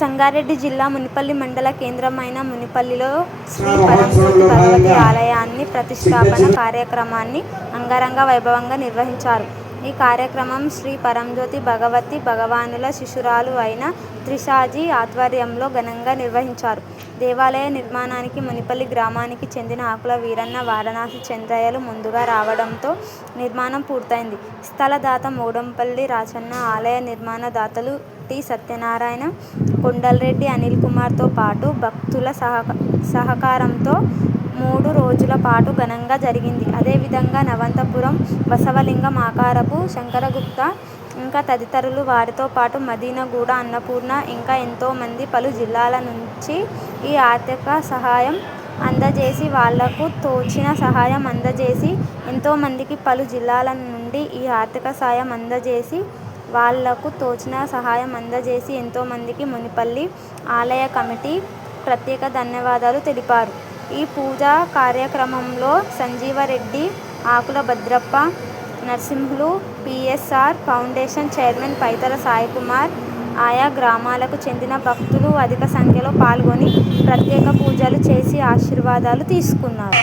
సంగారెడ్డి జిల్లా మునిపల్లి మండల కేంద్రమైన మునిపల్లిలో శ్రీ పరంజ్యోతి భగవతి ఆలయాన్ని ప్రతిష్ఠాపన కార్యక్రమాన్ని అంగరంగ వైభవంగా నిర్వహించారు. ఈ కార్యక్రమం శ్రీ పరంజ్యోతి భగవతి భగవానుల శిశురాలు అయిన త్రిషాజీ ఆధ్వర్యంలో ఘనంగా నిర్వహించారు. దేవాలయ నిర్మాణానికి మునిపల్లి గ్రామానికి చెందిన ఆకుల వీరన్న, వారణాసి చంద్రయ్యలు ముందుగా రావడంతో నిర్మాణం పూర్తయింది. స్థలదాత మూడంపల్లి మోడంపల్లి రాజన్న, ఆలయ నిర్మాణ దాతలు టి. సత్యనారాయణ, కొండల్రెడ్డి అనిల్కుమార్తో పాటు భక్తుల సహకారంతో మూడు రోజుల పాటు ఘనంగా జరిగింది. అదేవిధంగా నవంతపురం బసవలింగం, ఆకారపు శంకరగుప్త ఇంకా తదితరులు వారితో పాటు మదీనగూడ అన్నపూర్ణ ఇంకా ఎంతోమంది పలు జిల్లాల నుంచి ఈ ఆర్థిక సహాయం అందజేసి వాళ్ళకు తోచిన సహాయం అందజేసి ఎంతోమందికి పలు జిల్లాల నుండి ఈ ఆర్థిక సాయం అందజేసి వాళ్ళకు తోచిన సహాయం అందజేసి ఎంతో మందికి మునిపల్లి ఆలయ కమిటీ ప్రత్యేక ధన్యవాదాలు తెలిపారు. ఈ పూజా కార్యక్రమంలో Sanjeevreddy, Akula Bhadrappa, Narsimhulu, PSR foundation chairman Paithala Saikumar, ఆయా గ్రామాలకు చెందిన భక్తులు అధిక సంఖ్యలో పాల్గొని ప్రత్యేక పూజలు చేసి ఆశీర్వాదాలు తీసుకున్నారు.